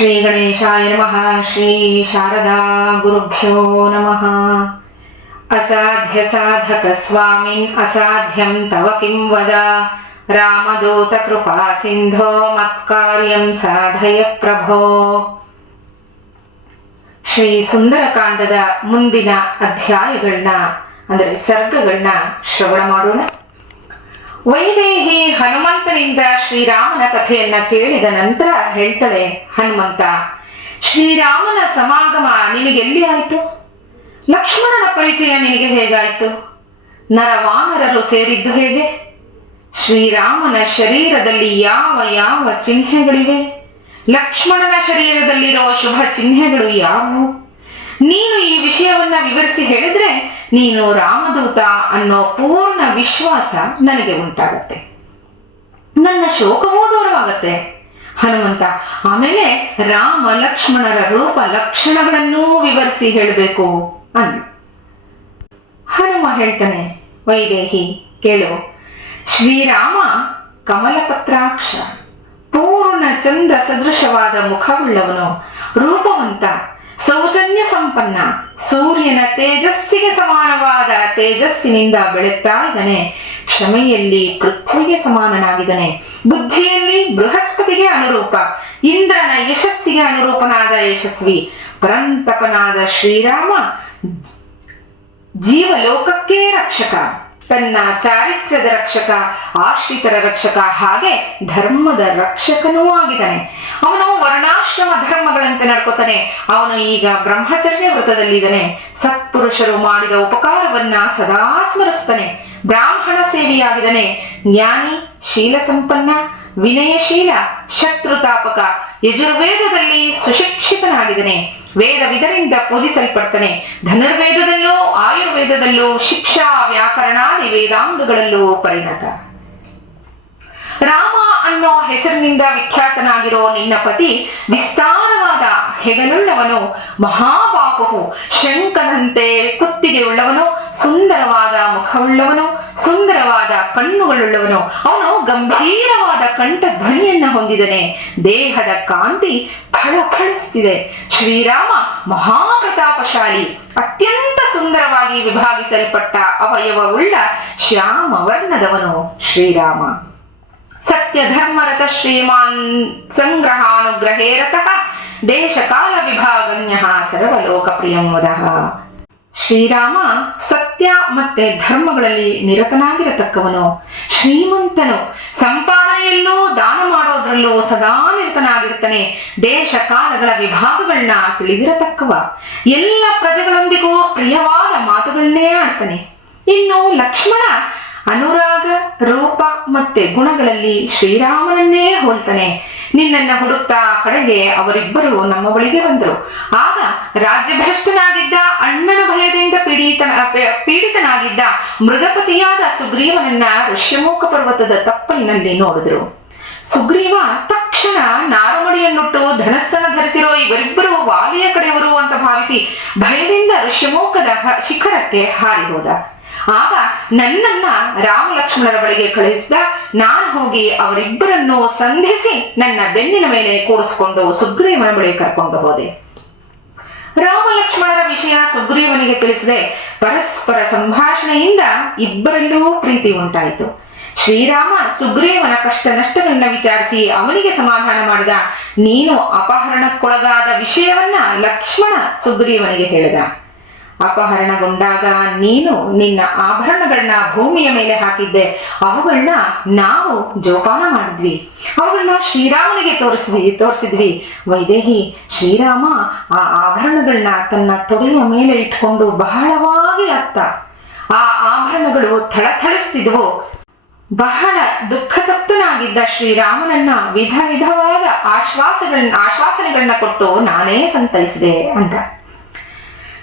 ಶ್ರೀ ಗಣೇಶಾಯ ನಮಃ. ಶ್ರೀ ಶಾರದಾ ಗುರುಭ್ಯೋ ನಮಃ. ಅಸಾಧ್ಯ ಸಾಧಕ ಸ್ವಾಮಿನ್ ಅಸಾಧ್ಯಂ ತವ ಕಿಂ ವದ. ರಾಮದೂತ ಕೃಪಾ ಸಿಂಧೋ ಮತ್ಕಾರ್ಯಂ ಸಾಧಯ ಪ್ರಭೋ. ಶ್ರೀ ಸುಂದರಕಾಂಡದ ಮುಂದಿನ ಅಧ್ಯಾಯಗಳನ್ನ ಅಂದರೆ ಸರ್ಗಗಳನ್ನ ಶ್ರವಣ ಮಾಡೋಣ. ವೈದೇಹಿ ಹನುಮಂತನಿಂದ ಶ್ರೀರಾಮನ ಕಥೆಯನ್ನ ಕೇಳಿದ ನಂತರ ಹೇಳ್ತಾಳೆ, ಹನುಮಂತ, ಶ್ರೀರಾಮನ ಸಮಾಗಮ ನಿನಗೆಲ್ಲಿ ಆಯಿತು? ಲಕ್ಷ್ಮಣನ ಪರಿಚಯ ನಿನಗೆ ಹೇಗಾಯಿತು? ನರವಾನರರು ಸೇರಿದ್ದು ಹೇಗೆ? ಶ್ರೀರಾಮನ ಶರೀರದಲ್ಲಿ ಯಾವ ಯಾವ ಚಿಹ್ನೆಗಳಿವೆ? ಲಕ್ಷ್ಮಣನ ಶರೀರದಲ್ಲಿರೋ ಶುಭ ಚಿಹ್ನೆಗಳು ಯಾವುವು? ನೀನು ಈ ವಿಷಯವನ್ನ ವಿವರಿಸಿ ಹೇಳಿದ್ರೆ ನೀನು ರಾಮದೂತ ಅನ್ನೋ ಪೂರ್ಣ ವಿಶ್ವಾಸ ನನಗೆ ಉಂಟಾಗತ್ತೆ, ನನ್ನ ಶೋಕವೂ ದೂರವಾಗತ್ತೆ. ಹನುಮಂತ, ಆಮೇಲೆ ರಾಮ ಲಕ್ಷ್ಮಣರ ರೂಪ ಲಕ್ಷಣಗಳನ್ನೂ ವಿವರಿಸಿ ಹೇಳಬೇಕು ಅಂದ್ಲು. ಹನುಮ ಹೇಳ್ತಾನೆ, ವೈದೇಹಿ ಕೇಳು, ಶ್ರೀರಾಮ ಕಮಲಪತ್ರಾಕ್ಷ, ಪೂರ್ಣ ಚಂದ್ರ ಸದೃಶವಾದ ಮುಖವುಳ್ಳವನು, ರೂಪವಂತ, ಸೌಜನ್ಯ ಸಂಪನ್ನ, ಸೂರ್ಯನ ತೇಜಸ್ಸಿಗೆ ಸಮಾನವಾದ ತೇಜಸ್ಸಿನಿಂದ ಬೆಳೆಯುತ್ತಾ ಇದ್ದಾನೆ. ಕ್ಷಮೆಯಲ್ಲಿ ಪೃಥ್ವಿಗೆ ಸಮಾನನಾಗಿದ್ದಾನೆ, ಬುದ್ಧಿಯಲ್ಲಿ ಬೃಹಸ್ಪತಿಗೆ ಅನುರೂಪ, ಇಂದ್ರನ ಯಶಸ್ಸಿಗೆ ಅನುರೂಪನಾದ ಯಶಸ್ವಿ, ಪರಂತಪನಾದ ಶ್ರೀರಾಮ ಜೀವಲೋಕಕ್ಕೆ ರಕ್ಷಕ, ತನ್ನ ಚಾರಿತ್ರ್ಯದ ರಕ್ಷಕ, ಆಶ್ರಿತರ ರಕ್ಷಕ, ಹಾಗೆ ಧರ್ಮದ ರಕ್ಷಕನೂ ಆಗಿದ್ದಾನೆ. ಅವನು ವರ್ಣಾಶ್ರಮ ಧರ್ಮಗಳಂತೆ ನಡ್ಕೋತಾನೆ. ಅವನು ಈಗ ಬ್ರಹ್ಮಚರ್ಯ ವ್ರತದಲ್ಲಿದ್ದಾನೆ. ಸತ್ಪುರುಷರು ಮಾಡಿದ ಉಪಕಾರವನ್ನ ಸದಾ ಸ್ಮರಿಸ್ತಾನೆ. ಬ್ರಾಹ್ಮಣ ಸೇವೆಯಾಗಿದ್ದಾನೆ. ಜ್ಞಾನಿ, ಶೀಲ ಸಂಪನ್ನ, ವಿನಯಶೀಲ, ಶತ್ರುತಾಪಕ, ಯಜುರ್ವೇದದಲ್ಲಿ ಸುಶಿಕ್ಷಿತನಾಗಿದ್ದಾನೆ. ವೇದವಿದರಿಂದ ಪೂಜಿಸಲ್ಪಡ್ತಾನೆ. ಧನುರ್ವೇದದಲ್ಲೂ ಆಯುರ್ವೇದದಲ್ಲೂ ಶಿಕ್ಷಾ ವ್ಯಾಕರಣಾದಿ ವೇದಾಂಗಗಳಲ್ಲೂ ಪರಿಣತ. ರಾಮ ಅನ್ನೋ ಹೆಸರಿನಿಂದ ವಿಖ್ಯಾತನಾಗಿರೋ ನಿನ್ನ ಪತಿ ವಿಸ್ತಾರವಾದ ಹೆಗಲುಳ್ಳವನು, ಮಹಾಬಾಹು, ಶಂಕದಂತೆ ಕುತ್ತಿಗೆ ಉಳ್ಳವನು, ಸುಂದರವಾದ ಮುಖವುಳ್ಳವನು, ಸುಂದರವಾದ ಕಣ್ಣುಗಳುಳ್ಳವನು. ಅವನು ಗಂಭೀರವಾದ ಕಂಠ ಧ್ವನಿಯನ್ನ ಹೊಂದಿದನೆ. ದೇಹದ ಕಾಂತಿ ಫಳಫಳಿಸ್ತಿದೆ. ಶ್ರೀರಾಮ ಮಹಾಪ್ರತಾಪಶಾಲಿ, ಅತ್ಯಂತ ಸುಂದರವಾಗಿ ವಿಭಾಗಿಸಲ್ಪಟ್ಟ ಅವಯವವುಳ್ಳ ಶ್ಯಾಮ ವರ್ಣದವನು ಶ್ರೀರಾಮ. ಸತ್ಯ ಧರ್ಮರಥ ಶ್ರೀಮಾನ್ ಸಂಗ್ರಹಾನುಗ್ರಹೇರತಃ ದೇಶ ಕಾಲ ವಿಭಾಗನ್ಯ ಸರ್ವಲೋಕ ಪ್ರಿಯಂ ವದಃ. ಶ್ರೀರಾಮ ಸತ್ಯ ಮತ್ತೆ ಧರ್ಮಗಳಲ್ಲಿ ನಿರತನಾಗಿರತಕ್ಕವನು, ಶ್ರೀಮಂತನು, ಸಂಪಾದನೆಯಲ್ಲೂ ದಾನ ಮಾಡೋದ್ರಲ್ಲೂ ಸದಾ ನಿರತನಾಗಿರ್ತಾನೆ. ದೇಶ ಕಾಲಗಳ ವಿಭಾಗಗಳನ್ನ ತಿಳಿದಿರತಕ್ಕವ, ಎಲ್ಲ ಪ್ರಜೆಗಳೊಂದಿಗೂ ಪ್ರಿಯವಾದ ಮಾತುಗಳನ್ನೇ ಆಡ್ತಾನೆ. ಇನ್ನು ಲಕ್ಷ್ಮಣ ಅನುರಾಗ, ರೂಪ ಮತ್ತೆ ಗುಣಗಳಲ್ಲಿ ಶ್ರೀರಾಮನನ್ನೇ ಹೋಲ್ತಾನೆ. ನಿನ್ನನ್ನ ಹುಡುಕ್ತಾ ಕಡೆಗೆ ಅವರಿಬ್ಬರು ನಮ್ಮ ಬಳಿಗೆ ಬಂದರು. ಆಗ ರಾಜ್ಯಭ್ರಷ್ಟನಾಗಿದ್ದ, ಅಣ್ಣನ ಭಯದಿಂದ ಪೀಡಿತನಾಗಿದ್ದ ಮೃಗಪತಿಯಾದ ಸುಗ್ರೀವನನ್ನ ಋಷ್ಯಮೂಕ ಪರ್ವತದ ತಪ್ಪಲಿನಲ್ಲಿ ನೋಡಿದ್ರು. ಸುಗ್ರೀವ ತಕ್ಷಣ ನಾರುಮಡಿಯನ್ನುಟ್ಟು ಧನಸ್ಸನ್ನು ಧರಿಸಿರೋ ಇವರಿಬ್ಬರು ವಾಲಿಯ ಕಡೆಯವರು ಅಂತ ಭಾವಿಸಿ ಭಯದಿಂದ ಋಷ್ಯಮೂಕದ ಶಿಖರಕ್ಕೆ ಹಾರಿ ಹೋದ. ಆಗ ನನ್ನನ್ನ ರಾಮ ಲಕ್ಷ್ಮಣರ ಬಳಿಗೆ ಕಳುಹಿಸಿದ. ನಾನು ಹೋಗಿ ಅವರಿಬ್ಬರನ್ನು ಸಂಧಿಸಿ ನನ್ನ ಬೆನ್ನಿನ ಮೇಲೆ ಕೂರಿಸಿಕೊಂಡು ಸುಗ್ರೀವನ ಬಳಿ ಕರ್ಕೊಂಡು ಹೋದೆ. ರಾಮ ಲಕ್ಷ್ಮಣರ ವಿಷಯ ಸುಗ್ರೀವನಿಗೆ ತಿಳಿಸಿದೆ. ಪರಸ್ಪರ ಸಂಭಾಷಣೆಯಿಂದ ಇಬ್ಬರಲ್ಲೂ ಪ್ರೀತಿ ಉಂಟಾಯಿತು. ಶ್ರೀರಾಮ ಸುಗ್ರೀವನ ಕಷ್ಟ ನಷ್ಟಗಳನ್ನ ವಿಚಾರಿಸಿ ಅವನಿಗೆ ಸಮಾಧಾನ ಮಾಡಿದ. ನೀನು ಅಪಹರಣಕ್ಕೊಳಗಾದ ವಿಷಯವನ್ನ ಲಕ್ಷ್ಮಣ ಸುಗ್ರೀವನಿಗೆ ಹೇಳಿದ. ಅಪಹರಣಗೊಂಡಾಗ ನೀನು ನಿನ್ನ ಆಭರಣಗಳನ್ನ ಭೂಮಿಯ ಮೇಲೆ ಹಾಕಿದ್ದೆ. ಅವುಗಳನ್ನ ನಾವು ಜೋಪಾನ ಮಾಡಿದ್ವಿ. ಅವುಗಳನ್ನ ಶ್ರೀರಾಮನಿಗೆ ತೋರಿಸಿದ್ವಿ. ವೈದೇಹಿ, ಶ್ರೀರಾಮ ಆ ಆಭರಣಗಳನ್ನ ತನ್ನ ತೊಡೆಯ ಮೇಲೆ ಇಟ್ಕೊಂಡು ಬಹಳವಾಗಿ ಅತ್ತ. ಆ ಆಭರಣಗಳು ಥಳಥಳಿಸ್ತಿದ್ವು. ಬಹಳ ದುಃಖತಪ್ತನಾಗಿದ್ದ ಶ್ರೀರಾಮನನ್ನ ವಿಧ ವಿಧವಾದ ಆಶ್ವಾಸನೆಗಳನ್ನ ಕೊಟ್ಟು ನಾನೇ ಸಂತೈಸಿದೆ ಅಂತ.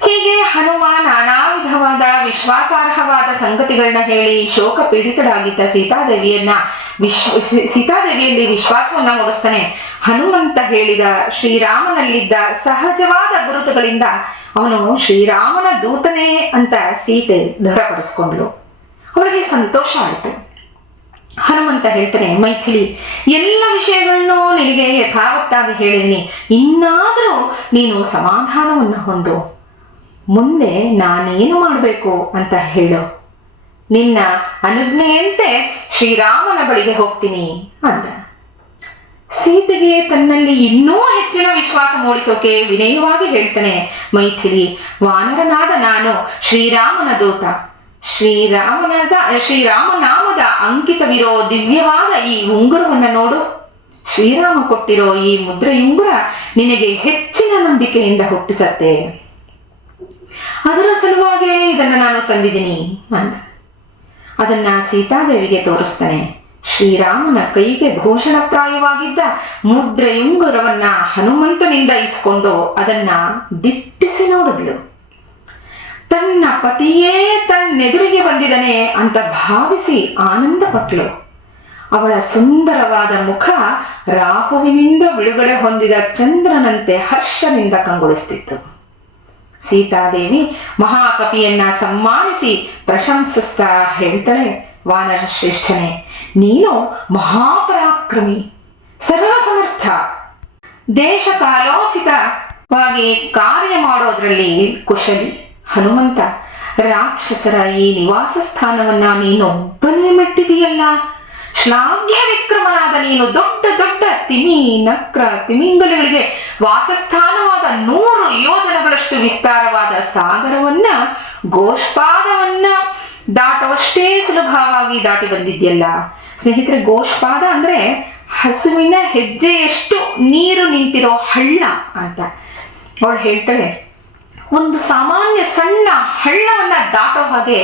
ಹೀಗೆ ಹನುಮ ನಾನಾ ವಿಧವಾದ ವಿಶ್ವಾಸಾರ್ಹವಾದ ಸಂಗತಿಗಳನ್ನ ಹೇಳಿ ಶೋಕ ಪೀಡಿತರಾಗಿದ್ದ ಸೀತಾದೇವಿಯಲ್ಲಿ ವಿಶ್ವಾಸವನ್ನ ಮೂಡಿಸ್ತಾನೆ. ಹನುಮಂತ ಹೇಳಿದ ಶ್ರೀರಾಮನಲ್ಲಿದ್ದ ಸಹಜವಾದ ಗುರುತುಗಳಿಂದ ಅವನು ಶ್ರೀರಾಮನ ದೂತನೇ ಅಂತ ಸೀತೆ ದೃಢಪಡಿಸ್ಕೊಂಡ್ಳು. ಅವಳಿಗೆ ಸಂತೋಷ ಆಯಿತು. ಹನುಮಂತ ಹೇಳ್ತಾನೆ, ಮೈಥಿಲಿ, ಎಲ್ಲ ವಿಷಯಗಳನ್ನು ನಿನಗೆ ಯಥಾವತ್ತಾಗಿ ಹೇಳಿದೀನಿ, ಇನ್ನಾದರೂ ನೀನು ಸಮಾಧಾನವನ್ನು ಹೊಂದು. ಮುಂದೆ ನಾನೇನು ಮಾಡಬೇಕು ಅಂತ ಹೇಳು. ನಿನ್ನ ಅನುಜ್ಞೆಯಂತೆ ಶ್ರೀರಾಮನ ಬಳಿಗೆ ಹೋಗ್ತೀನಿ ಅಂದ. ಸೀತೆಗೆ ತನ್ನಲ್ಲಿ ಇನ್ನೂ ಹೆಚ್ಚಿನ ವಿಶ್ವಾಸ ಮೂಡಿಸೋಕೆ ವಿನಯವಾಗಿ ಹೇಳ್ತಾನೆ, ಮೈಥಿಲಿ, ವಾನರನಾದ ನಾನು ಶ್ರೀರಾಮನ ದೂತ. ಶ್ರೀರಾಮನಾಮದ ಅಂಕಿತವಿರೋ ದಿವ್ಯವಾದ ಈ ಉಂಗುರವನ್ನು ನೋಡು. ಶ್ರೀರಾಮ ಕೊಟ್ಟಿರೋ ಈ ಮುದ್ರೆಯುಂಗುರ ನಿನಗೆ ಹೆಚ್ಚಿನ ನಂಬಿಕೆಯಿಂದ ಹುಟ್ಟಿಸತ್ತೆ. ಅದರ ಸಲುವಾಗಿ ಇದನ್ನು ನಾನು ತಂದಿದ್ದೀನಿ ಅಂದ. ಅದನ್ನ ಸೀತಾದೇವಿಗೆ ತೋರಿಸ್ತಾನೆ. ಶ್ರೀರಾಮನ ಕೈಗೆ ಭೂಷಣಪ್ರಾಯವಾಗಿದ್ದ ಮುದ್ರೆಯುಂಗುರವನ್ನ ಹನುಮಂತನಿಂದ ಇಸ್ಕೊಂಡು ಅದನ್ನ ದಿಟ್ಟಿಸಿ ನೋಡಿದ್ಲು. ತನ್ನ ಪತಿಯೇ ತನ್ನೆದುರಿಗೆ ಬಂದಿದ್ದಾನೆ ಅಂತ ಭಾವಿಸಿ ಆನಂದ ಪಟ್ಲು. ಅವಳ ಸುಂದರವಾದ ಮುಖ ರಾಹುವಿನಿಂದ ಬಿಡುಗಡೆ ಹೊಂದಿದ ಚಂದ್ರನಂತೆ ಹರ್ಷದಿಂದ ಕಂಗೊಳಿಸ್ತಿತ್ತು. ಸೀತಾದೇವಿ ಮಹಾಕಪಿಯನ್ನ ಸಮ್ಮಾನಿಸಿ ಪ್ರಶಂಸಿಸ್ತಾ ಹೇಳ್ತಾಳೆ, ವಾನರ ಶ್ರೇಷ್ಠನೇ, ನೀನು ಮಹಾಪರಾಕ್ರಮಿ, ಸರ್ವಸಮರ್ಥ, ದೇಶ ಕಾಲೋಚಿತವಾಗಿ ಕಾರ್ಯ ಮಾಡೋದ್ರಲ್ಲಿ ಕುಶಲಿ. ಹನುಮಂತ, ರಾಕ್ಷಸರ ಈ ನಿವಾಸ ಸ್ಥಾನವನ್ನ ನೀನೊಬ್ಬನೇ ಮೆಟ್ಟಿದೆಯಲ್ಲ. ಶ್ಲಾಘ್ಯ ವಿಕ್ರಮನಾದ ನೀನು ದೊಡ್ಡ ದೊಡ್ಡ ತಿಮಿ, ನಕ್ರ, ತಿಮಿಂಗಲಗಳಿಗೆ ವಾಸಸ್ಥಾನವಾದ 100 ಯೋಜನೆಗಳಷ್ಟು ವಿಸ್ತಾರವಾದ ಸಾಗರವನ್ನ, ಗೋಷ್ಪಾದವನ್ನ ದಾಟುವಷ್ಟೇ ಸುಲಭವಾಗಿ ದಾಟಿ ಬಂದಿದ್ಯಲ್ಲ. ಸ್ನೇಹಿತರೆ, ಗೋಷ್ಪಾದ ಅಂದ್ರೆ ಹಸುವಿನ ಹೆಜ್ಜೆಯಷ್ಟು ನೀರು ನಿಂತಿರೋ ಹಳ್ಳ ಅಂತ. ಅವಳು ಹೇಳ್ತಾಳೆ, ಒಂದು ಸಾಮಾನ್ಯ ಸಣ್ಣ ಹಳ್ಳವನ್ನ ದಾಟೋ ಹಾಗೆ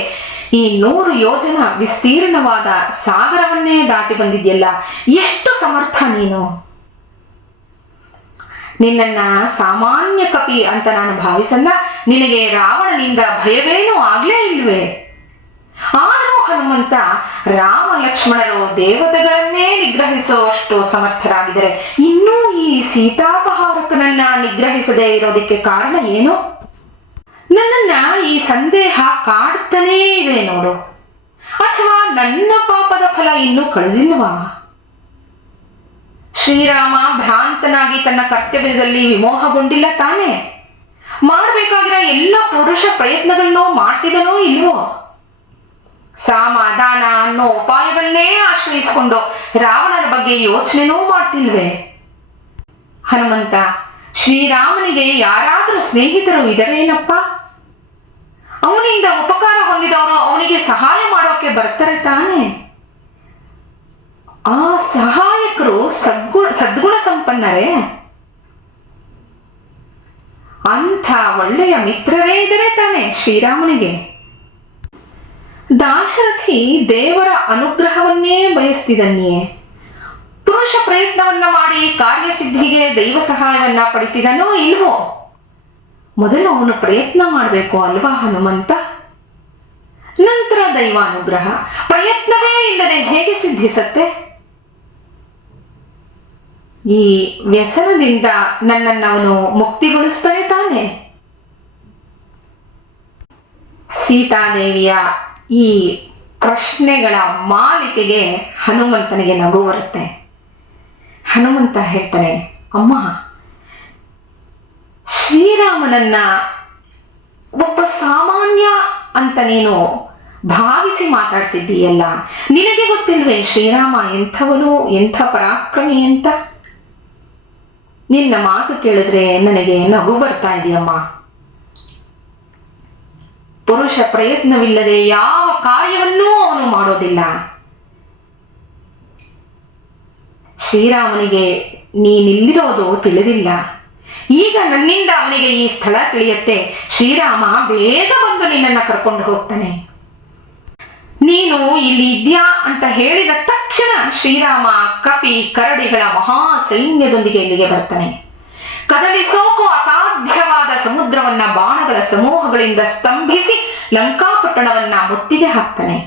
ಈ 100 ಯೋಜನ ವಿಸ್ತೀರ್ಣವಾದ ಸಾಗರವನ್ನೇ ದಾಟಿ ಬಂದಿದ್ಯಲ್ಲ, ಎಷ್ಟು ಸಮರ್ಥ ನೀನು. ನಿನ್ನನ್ನ ಸಾಮಾನ್ಯ ಕಪಿ ಅಂತ ನಾನು ಭಾವಿಸಲ್ಲ. ನಿನಗೆ ರಾವಣನಿಂದ ಭಯವೇನೂ ಆಗ್ಲೇ ಇಲ್ವೇ? ಆದರೂ ಹನುಮಂತ, ರಾಮ ಲಕ್ಷ್ಮಣರು ದೇವತೆಗಳನ್ನೇ ನಿಗ್ರಹಿಸುವಷ್ಟು ಸಮರ್ಥರಾಗಿದ್ದಾರೆ. ಇನ್ನೂ ಈ ಸೀತಾಪಹಾರಕನನ್ನ ನಿಗ್ರಹಿಸದೇ ಇರೋದಕ್ಕೆ ಕಾರಣ ಏನು? ನನ್ನನ್ನ ಈ ಸಂದೇಹ ಕಾಡ್ತಾನೇ ಇದೆ ನೋಡು. ಅಥವಾ ನನ್ನ ಪಾಪದ ಫಲ ಇನ್ನೂ ಕಳೆದಿಲ್ವಾ? ಶ್ರೀರಾಮ ಭ್ರಾಂತನಾಗಿ ತನ್ನ ಕರ್ತವ್ಯದಲ್ಲಿ ವಿಮೋಹಗೊಂಡಿಲ್ಲ ತಾನೇ? ಮಾಡಬೇಕಾಗಿರೋ ಎಲ್ಲ ಪುರುಷ ಪ್ರಯತ್ನಗಳನ್ನೂ ಮಾಡ್ತಿದನೋ ಇಲ್ವೋ? ಸಮಾಧಾನ ಅನ್ನೋ ಉಪಾಯಗಳನ್ನೇ ಆಶ್ರಯಿಸಿಕೊಂಡು ರಾವಣನ ಬಗ್ಗೆ ಯೋಚನೆನೂ ಮಾಡ್ತಿಲ್ವೇ? ಹನುಮಂತ, ಶ್ರೀರಾಮನಿಗೆ ಯಾರಾದರೂ ಸ್ನೇಹಿತರು ಇದರೇನಪ್ಪ? ಅವನಿಂದ ಉಪಕಾರ ಹೊಂದಿದವರು ಅವನಿಗೆ ಸಹಾಯ ಮಾಡೋಕೆ ಬರ್ತಾರೆ ತಾನೆ? ಆ ಸಹಾಯಕರು ಸದ್ಗುಣ ಸಂಪನ್ನರೇ? ಅಂಥ ಒಳ್ಳೆಯ ಮಿತ್ರರೇ ಇದ್ದಾರೆ ತಾನೆ ಶ್ರೀರಾಮನಿಗೆ? ದಾಶರಥಿ ದೇವರ ಅನುಗ್ರಹವನ್ನೇ ಬಯಸ್ತಿದನ್ಯೇ? ಪುರುಷ ಪ್ರಯತ್ನವನ್ನ ಮಾಡಿ ಕಾರ್ಯಸಿದ್ಧಿಗೆ ದೈವ ಸಹಾಯವನ್ನ ಪಡಿತಿದನೋ ಇಲ್ವೋ? ಮೊದಲು ಅವನು ಪ್ರಯತ್ನ ಮಾಡಬೇಕು ಅಲ್ವಾ ಹನುಮಂತ? ನಂತರ ದೈವಾನುಗ್ರಹ. ಪ್ರಯತ್ನವೇ ಇಲ್ಲದೆ ಹೇಗೆ ಸಿದ್ಧಿಸತ್ತೆ? ಈ ವ್ಯಸನದಿಂದ ನನ್ನನ್ನು ಅವನು ಮುಕ್ತಿಗೊಳಿಸ್ತಾನೆ ತಾನೆ? ಸೀತಾದೇವಿಯ ಈ ಪ್ರಶ್ನೆಗಳ ಮಾಲಿಕೆಗೆ ಹನುಮಂತನಿಗೆ ನಗು ಬರುತ್ತೆ. ಹನುಮಂತ ಹೇಳ್ತಾನೆ, ಅಮ್ಮ, ಶ್ರೀರಾಮನನ್ನ ಒಬ್ಬ ಸಾಮಾನ್ಯ ಅಂತ ನೀನು ಭಾವಿಸಿ ಮಾತಾಡ್ತಿದ್ದೀಯಲ್ಲ, ನಿನಗೆ ಗೊತ್ತಿಲ್ವೇ ಶ್ರೀರಾಮ ಎಂಥವನು, ಎಂಥ ಪರಾಕ್ರಮಿ ಅಂತ? ನಿನ್ನ ಮಾತು ಕೇಳಿದ್ರೆ ನನಗೆ ನಗು ಬರ್ತಾ ಇದೆಯಮ್ಮ. ಪುರುಷ ಪ್ರಯತ್ನವಿಲ್ಲದೆ ಯಾವ ಕಾರ್ಯವನ್ನೂ ಅವನು ಮಾಡೋದಿಲ್ಲ. ಶ್ರೀರಾಮನಿಗೆ ನೀನಿಲ್ಲಿರೋದು ತಿಳಿದಿಲ್ಲ. ಈಗ ನನ್ನಿಂದ ಅವನಿಗೆ ಈ ಸ್ಥಳ ತಿಳಿಯತ್ತೆ. ಶ್ರೀರಾಮ ಬೇಗ ಬಂದು ನಿನ್ನನ್ನು ಕರ್ಕೊಂಡು ಹೋಗ್ತಾನೆ. ನೀನು ಇಲ್ಲಿ ಇದ್ಯಾ ಅಂತ ಹೇಳಿದ ತಕ್ಷಣ ಶ್ರೀರಾಮ ಕಪಿ ಕರಡಿಗಳ ಮಹಾ ಸೈನ್ಯದೊಂದಿಗೆ ಇಲ್ಲಿಗೆ ಬರ್ತಾನೆ. ಕದಲಿಸೋಕು ಅಸಾಧ್ಯವಾದ ಸಮುದ್ರವನ್ನ ಬಾಣಗಳ ಸಮೂಹಗಳಿಂದ ಸ್ತಂಭಿಸಿ ಲಂಕಾಪಟ್ಟಣವನ್ನ ಮುತ್ತಿಗೆ ಹಾಕ್ತಾನೆ.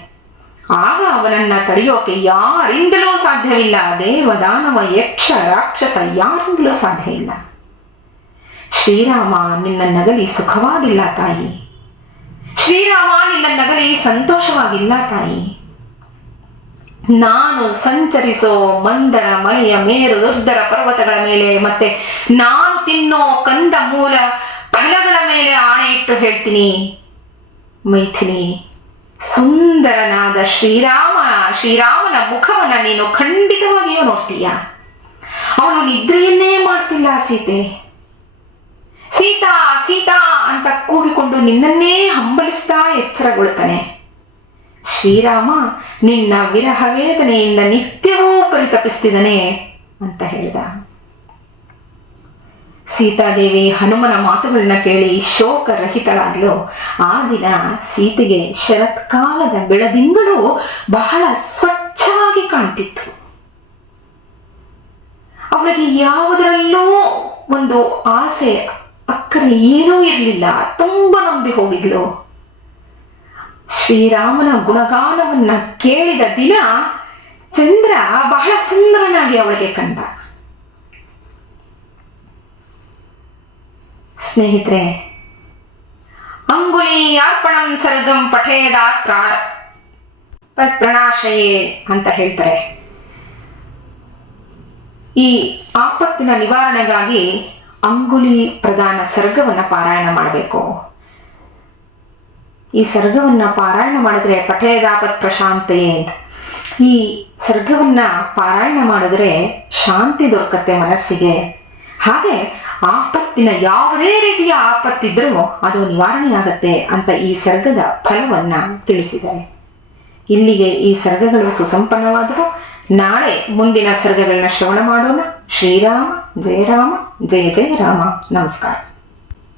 ಆಗ ಅವನನ್ನ ತಡೆಯೋಕೆ ಯಾರಿಂದಲೂ ಸಾಧ್ಯವಿಲ್ಲ. ದೇವದಾನವ ಯಕ್ಷ ರಾಕ್ಷಸ ಯಾರಿಂದಲೂ ಸಾಧ್ಯ ಇಲ್ಲ. ಶ್ರೀರಾಮ ನಿನ್ನ ನಗಲಿ ಸುಖವಾಗಿಲ್ಲ ತಾಯಿ. ಶ್ರೀರಾಮ ನಿನ್ನ ನಗಲಿ ಸಂತೋಷವಾಗಿಲ್ಲ ತಾಯಿ. ನಾನು ಸಂಚರಿಸೋ ಮಂದರ ಮಲೆಯ ಮೇರು ದುರ್ಧರ ಪರ್ವತಗಳ ಮೇಲೆ ಮತ್ತೆ ನಾನು ತಿನ್ನೋ ಕಂದ ಮೂಲ ಫಲಗಳ ಮೇಲೆ ಆಣೆ ಇಟ್ಟು ಹೇಳ್ತೀನಿ ಮೈಥಿಲಿ, ಸುಂದರನಾದ ಶ್ರೀರಾಮನ ಮುಖವನ್ನ ನೀನು ಖಂಡಿತವಾಗಿಯೂ ನೋಡ್ತೀಯ. ಅವನು ನಿದ್ರೆಯನ್ನೇ ಮಾಡ್ತಿಲ್ಲ ಸೀತೆ. ಸೀತಾ ಸೀತಾ ಅಂತ ಕೂಗಿಕೊಂಡು ನಿನ್ನನ್ನೇ ಹಂಬಲಿಸ್ತಾ ಎಚ್ಚರಗೊಳ್ತಾನೆ. ಶ್ರೀರಾಮ ನಿನ್ನ ವಿರಹ ವೇದನೆಯಿಂದ ನಿತ್ಯವೂ ಪರಿತಪಿಸ್ತಿದ್ದಾನೆ ಅಂತ ಹೇಳಿದ. ಸೀತಾದೇವಿ ಹನುಮನ ಮಾತುಗಳನ್ನ ಕೇಳಿ ಶೋಕರಹಿತಳಾದ್ಲು. ಆ ದಿನ ಸೀತೆಗೆ ಶರತ್ಕಾಲದ ಬೆಳದಿಂಗಳು ಬಹಳ ಸ್ವಚ್ಛವಾಗಿ ಕಾಣ್ತಿತ್ತು. ಅವಳಿಗೆ ಯಾವುದರಲ್ಲೂ ಒಂದು ಆಸೆ ಅಕ್ಕರೆ ಏನೂ ಇರಲಿಲ್ಲ. ತುಂಬ ನೊಂದಿ ಹೋಗಿದ್ಲು. ಶ್ರೀರಾಮನ ಗುಣಗಾನವನ್ನ ಕೇಳಿದ ದಿನ ಚಂದ್ರ ಬಹಳ ಸುಂದರನಾಗಿ ಅವಳಿಗೆ ಕಂಡ. ಸ್ನೇಹಿತರೆ, ಅಂಗುಲೀಯಾರ್ಪಣಂ ಸರ್ಗಂ ಪಠೇದಾತ್ರ ಪ್ರಣಾಶಯೇ ಅಂತ ಹೇಳ್ತಾರೆ. ಈ ಆಪತ್ತಿನ ನಿವಾರಣೆಗಾಗಿ ಅಂಗುಲಿ ಪ್ರಧಾನ ಸರ್ಗವನ್ನ ಪಾರಾಯಣ ಮಾಡಬೇಕು. ಈ ಸರ್ಗವನ್ನ ಪಾರಾಯಣ ಮಾಡಿದ್ರೆ ಪಠೇದಾಪತ್ ಪ್ರಶಾಂತೆಯೇ ಅಂತ. ಈ ಸರ್ಗವನ್ನ ಪಾರಾಯಣ ಮಾಡಿದ್ರೆ ಶಾಂತಿ ದೊರಕತ್ತೆ ಮನಸ್ಸಿಗೆ. ಹಾಗೆ ಆಪತ್ತಿನ ಯಾವುದೇ ರೀತಿಯ ಆಪತ್ತಿದ್ರೂ ಅದು ನಿವಾರಣೆಯಾಗತ್ತೆ ಅಂತ ಈ ಸರ್ಗದ ಫಲವನ್ನ ತಿಳಿಸಿದ್ದಾರೆ. ಇಲ್ಲಿಗೆ ಈ ಸರ್ಗಗಳು ಸುಸಂಪನ್ನವಾದರೂ ನಾಳೆ ಮುಂದಿನ ಸರ್ಗಗಳನ್ನ ಶ್ರವಣ ಮಾಡೋಣ. ಶ್ರೀರಾಮ ಜಯ ರಾಮ, ಜಯ ಜಯ ರಾಮ. ನಮಸ್ಕಾರ.